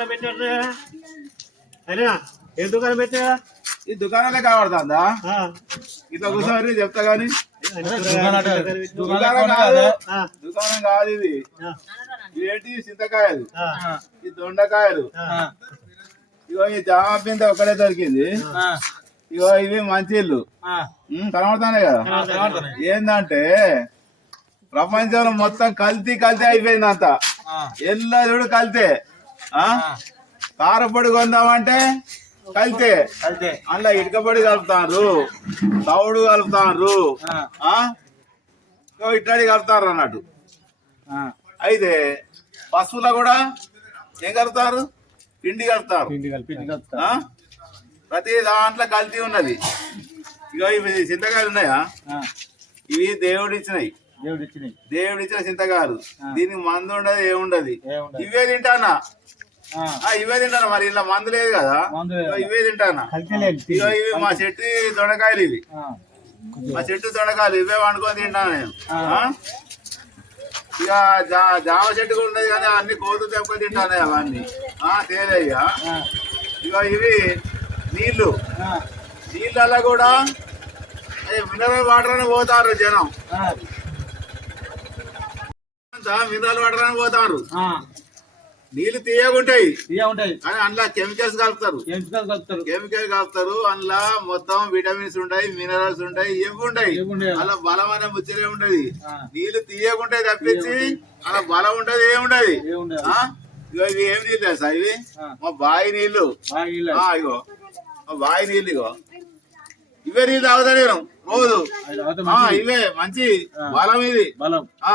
దుకాణం పెట్టారు. అయినా ఏ దుకాణం పెట్టా ఈ దుకాణాలే కనబడుతుందా ఇట్లా కూర్చొని చెప్తా గాని. దుకాణం కాదు. దుకాణం కాదు ఇది. ఇదేంటి చింతకాయలు. ఈ దొండకాయలు. ఇగో ఈ పింద ఒకటే దొరికింది. ఇగో ఇవి మంచిళ్ళు ఉమ్, కనబడుతున్నాయి కదా? ఏందంటే ప్రపంచంలో మొత్తం కల్తీ కల్తీ అయిపోయింది అంత ఎల్లా చూడు కల్తే? కారపొడి కొందామంటే కల్తే. అందులో ఇటుకపొడి కలుపుతారు తవుడు కలుపుతారు ఆ? ఇగో ఇట్లాంటి కలుపుతారు అన్నట్టు. అయితే పశువులో కూడా ఏం కలుపుతారు? పిండి కలుపుతారు. ఆ? ప్రతి దాంట్లో కల్తీ ఉన్నది. ఇగో ఇవి చింతకాయలు ఉన్నాయా? ఇవి దేవుడు ఇచ్చినాయి దేవుడు ఇచ్చిన చింతకాయలు దీనికి మందు ఉండదు ఏముండదు. ఇవే తింటానా? ఇవే తింటానా? మరి ఇలా మందు లేదు కదా. ఇవే తింటానా? ఇగో ఇవి మా చెట్టు దొండకాయలు ఇవి. మా చెట్టు దొండకాయలు ఇవే వండుకొని తింటాను నేను? ఇక జా- జామ చెట్టు కూడా ఉన్నది కానీ అన్ని కోతులు తెప్పుకొని తింటాను అవన్నీ. ఆ తేలయ్యా ఇక ఇవి నీళ్ళు. నీళ్ళల్లో కూడా మినరల్ వాటర్ అని పోతారు జనం. అంతా మినరల్ వాటర్ అని పోతారు. ఆ. నీళ్ళు తీయగుంటాయి ఉంటాయి. కానీ అందులో కెమికల్స్ కలుపుతారు. ఎంచుకొని కలుపుతారు. కెమికల్ కలుపుతారు. అందులో మొత్తం విటమిన్స్ ఉంటాయి మినరల్స్ ఉంటాయి ఇవి ఉంటాయి. అలా బలం అనే ముచ్చటే ఉండదు. నీళ్ళు తీయకుంటాయి తప్పించి అలా బలం ఉండదు ఏముండదు ఏముండదు. ఆ? ఇగో ఇవి ఏం నీళ్ళు తెలుసా ఇవి. మా బావి నీళ్ళు. ఇగో. మా బావి నీళ్ళు ఇగో. ఇవే నీళ్ళు తాగుతా నేను రోజు. ఇవే మంచి. బలం ఇది. బలం. ఆ.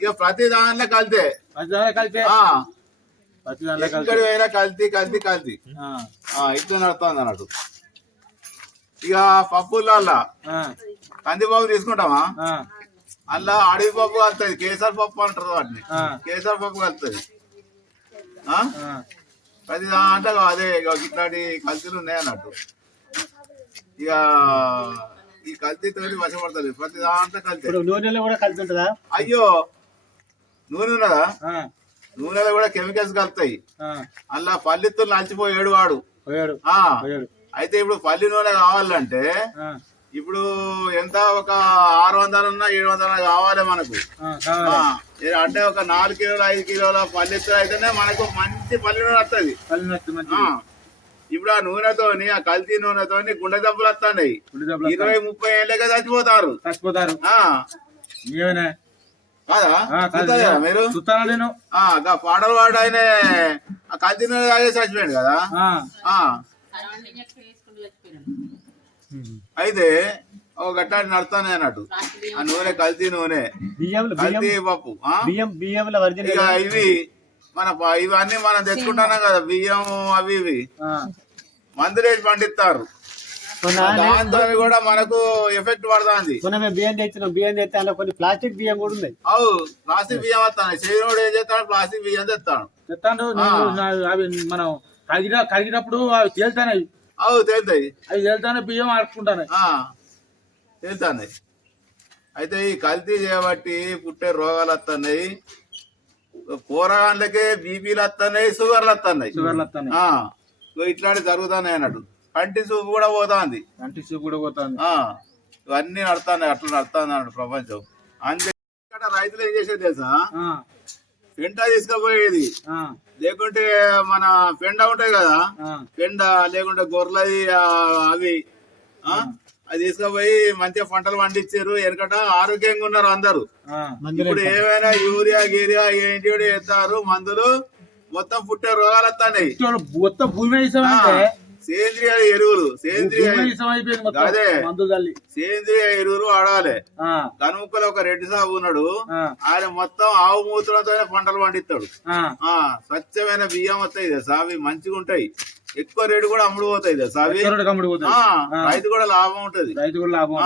ఇక ప్రతి దాంట్లో కలితే. ప్రతి పోయినా కల్తీ కల్తీ కల్తీ. ఆ, ఆ, ఇట్లా నడుస్తుంది అన్నట్టు. ఇక పప్పులల్లా. కందిపప్పు తీసుకుంటామా? అందులో అడవి పప్పు కలుతుంది కేసర్ పప్పు అంటారు వాటిని. కేసర్ పప్పు కలుతుంది. ప్రతి దాంట్లో అదే ఇక ఇట్లాంటి కల్తీలు ఉన్నాయి అన్నట్టు. ఇక ఈ కల్తీతో వశపడతలేదు. ప్రతి దాంట్లో కల్తీ. నూనెలో కూడా కలిసి ఉంటుందా అయ్యో నూనె ఉన్నదా? నూనెలో కూడా కెమికల్స్ కలుతాయి. ఆ. అందులో పల్లిత్తులు నలిచిపోయాడు వాడు. అయితే ఇప్పుడు పల్లి నూనె కావాలంటే ఇప్పుడు ఎంత ఒక ఆరు వందలు ఉన్నా ఏడు వందలు కావాలి మనకు. అంటే ఒక నాలుగు కిలోలు ఐదు కిలోల పల్లిత్తులు అయితేనే మనకు మంచి పల్లి నూనె వస్తుంది ఇప్పుడు ఆ నూనెతోని ఆ కల్తీ నూనెతోని గుండె జబ్బులు వస్తున్నాయి గుడి దెబ్బలు ఇరవై ముప్పై ఏళ్ళకే చచ్చిపోతారు. చచ్చిపోతారు. కాదా? మీరు? నేను? పాటలు పాడు ఆయన కల్తీ చచ్చిపోయాడు కదా? అయితే ఒక గట్టాన్ని నడుస్తానే అన్నట్టు. ఆ నూనె కల్తీ నూనె. కల్తీ పప్పు ఇక ఇవి మన ఇవన్నీ మనం తెచ్చుకుంటున్నాం కదా బియ్యం అవి ఇవి. మందులేసి పండిస్తారు. దాంతో కూడా మనకు ఎఫెక్ట్ పడుతుంది. మొన్న మేము బియ్యం తెచ్చినాం బియ్యం తెస్తే అందులో కొన్ని ప్లాస్టిక్ బియ్యం కూడా ఉన్నాయి. అవు ప్లాస్టిక్ బియ్యం వస్తాను చేయనోడు ఏం చేస్తాడు? ప్లాస్టిక్ బియ్యం తెస్తాడు. చెప్తాను నేను నా- అవి మనం కడిగిన కడిగినప్పుడు అవి తేలుతాయి అవు తేలుతాయి. అవి తేలుతానే బియ్యం ఆడుకుంటాను ఆ, తేలుతాయి అయితే ఈ కల్తీ చేయబట్టి పుట్టే రోగాలు వస్తున్నాయి. కూరగాయలకే బీపీలు వస్తున్నాయి షుగర్లు వస్తున్నాయి. షుగర్లు వస్తాయి ఆ, ఇగో ఇట్లాంటి జరుగుతున్నాయి అన్నట్టు. కంటి చూపు కూడా పోతాంది. కంటి చూపు కూడా పోతుంది. ఆ, ఇవన్నీ నడుతున్నాయి అట్లా అన్నట్టు ప్రపంచం. అంతే రైతులు ఏం చేసేది తెలుసా? ఆ, పెంట తీసుకుపోయేది. ఆ, లేకుంటే మన పెండ ఉంటాయి కదా? పెండ లేకుంటే గొర్రెలది అవి ఆ, అది తీసుకుపోయి మంచిగా పంటలు పండించారు. వెనకట ఆరోగ్యంగా ఉన్నారు అందరూ. ఆ. ఇప్పుడు ఏమైనా యూరియా గీరియా ఏంటి వేస్తారు. మందులు మొత్తం పుట్టే రోగాలు వస్తున్నాయి. చూడు, మొత్తం భూమి సేంద్రియ ఎరువులు సేంద్రియ అదే. సేంద్రియ ఎరువులు వాడాలి. ఆ, గనుముక్కలో ఒక రెడ్డి సాబు ఉన్నాడు. ఆయన మొత్తం ఆవు మూత్రంతోనే పంటలు పండిస్తాడు. ఆ, స్వచ్ఛమైన బియ్యం వస్తాయి తెలుసా? అవి మంచిగా ఉంటాయి. ఎక్కువ రేటు కూడా అమ్ముడు పోతాయి తెలుసా? అవి? ఆ, రైతు కూడా లాభం ఉంటది. రైతు కూడా లాభం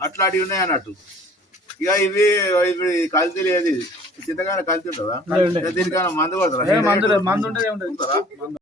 అట్లాంటివి ఉన్నాయి అన్నట్టు. ఇక ఇవి ఇప్పుడు కల్తీ లేదు ఇది. కల్తీ ఉంటుందా? ఉండే, ఉండే. దీనికైనా మందు కొడతారా? మందు మందు ఉంటుంది. ఏముంటుంది మందు